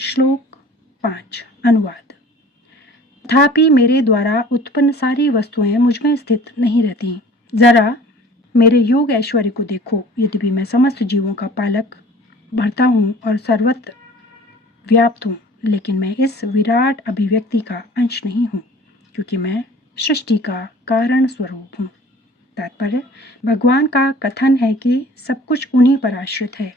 श्लोक 5 अनुवाद। तथापि मेरे द्वारा उत्पन्न सारी वस्तुएं मुझ में स्थित नहीं रहती। जरा मेरे योग ऐश्वर्य को देखो। यद्यपि मैं समस्त जीवों का पालक भरता हूँ और सर्वत्र व्याप्त हूँ, लेकिन मैं इस विराट अभिव्यक्ति का अंश नहीं हूँ, क्योंकि मैं सृष्टि का कारण स्वरूप हूँ। तात्पर्य, भगवान का कथन है कि सब कुछ उन्हीं पर आश्रित है।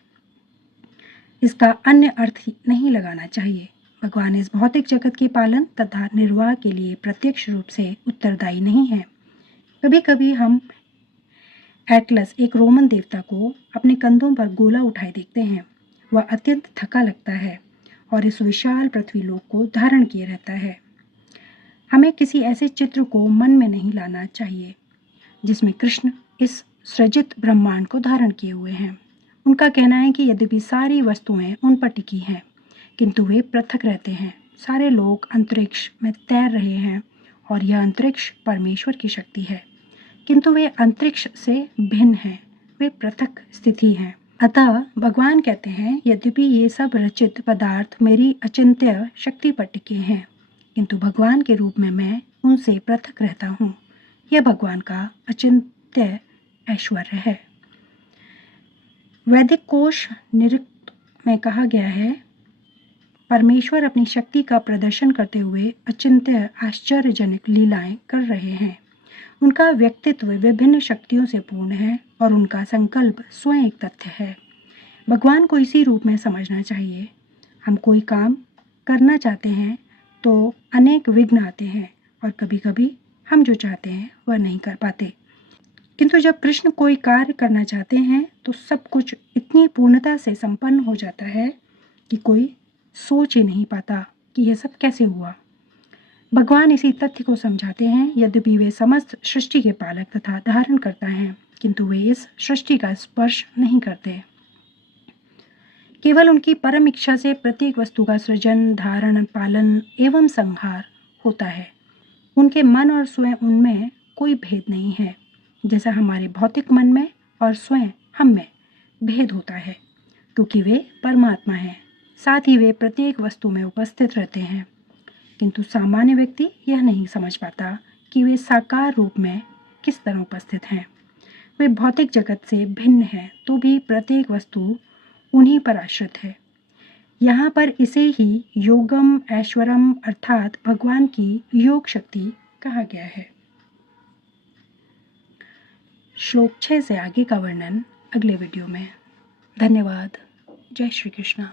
इसका अन्य अर्थ नहीं लगाना चाहिए। भगवान इस भौतिक जगत के पालन तथा निर्वाह के लिए प्रत्यक्ष रूप से उत्तरदायी नहीं है। कभी कभी हम एटलस, एक रोमन देवता को अपने कंधों पर गोला उठाए देखते हैं। वह अत्यंत थका लगता है और इस विशाल पृथ्वीलोक को धारण किए रहता है। हमें किसी ऐसे चित्र को मन में नहीं लाना चाहिए जिसमें कृष्ण इस सृजित ब्रह्मांड को धारण किए हुए हैं। उनका कहना है कि यद्यपि सारी वस्तुएं उन पर टिकी हैं, किंतु वे पृथक रहते हैं। सारे लोग अंतरिक्ष में तैर रहे हैं और यह अंतरिक्ष परमेश्वर की शक्ति है, किंतु वे अंतरिक्ष से भिन्न हैं, वे पृथक स्थिति हैं। अतः भगवान कहते हैं, यद्यपि ये सब रचित पदार्थ मेरी अचिंत्य शक्ति पर टिके हैं, किंतु भगवान के रूप में मैं उनसे पृथक रहता हूँ। यह भगवान का अचिंत्य ऐश्वर्य है। वैदिक कोश निरुक्त में कहा गया है, परमेश्वर अपनी शक्ति का प्रदर्शन करते हुए अचिंत्य आश्चर्यजनक लीलाएं कर रहे हैं। उनका व्यक्तित्व विभिन्न शक्तियों से पूर्ण है और उनका संकल्प स्वयं एक तथ्य है। भगवान को इसी रूप में समझना चाहिए। हम कोई काम करना चाहते हैं तो अनेक विघ्न आते हैं और कभी कभी हम जो चाहते हैं वह नहीं कर पाते, किंतु जब कृष्ण कोई कार्य करना चाहते हैं तो सब कुछ इतनी पूर्णता से संपन्न हो जाता है कि कोई सोच ही नहीं पाता कि यह सब कैसे हुआ। भगवान इसी तथ्य को समझाते हैं, यद्यपि वे समस्त सृष्टि के पालक तथा धारण करता हैं, किंतु वे इस सृष्टि का स्पर्श नहीं करते। केवल उनकी परम इच्छा से प्रत्येक वस्तु का सृजन, धारण, पालन एवं संहार होता है। उनके मन और स्वयं उनमें कोई भेद नहीं है, जैसा हमारे भौतिक मन में और स्वयं हम में भेद होता है, क्योंकि वे परमात्मा हैं। साथ ही वे प्रत्येक वस्तु में उपस्थित रहते हैं, किंतु सामान्य व्यक्ति यह नहीं समझ पाता कि वे साकार रूप में किस तरह उपस्थित हैं। वे भौतिक जगत से भिन्न हैं, तो भी प्रत्येक वस्तु उन्हीं पर आश्रित है। यहाँ पर इसे ही योगम ऐश्वरम अर्थात भगवान की योग शक्ति कहा गया है। श्लोक 6 से आगे का वर्णन अगले वीडियो में। धन्यवाद। जय श्री कृष्ण।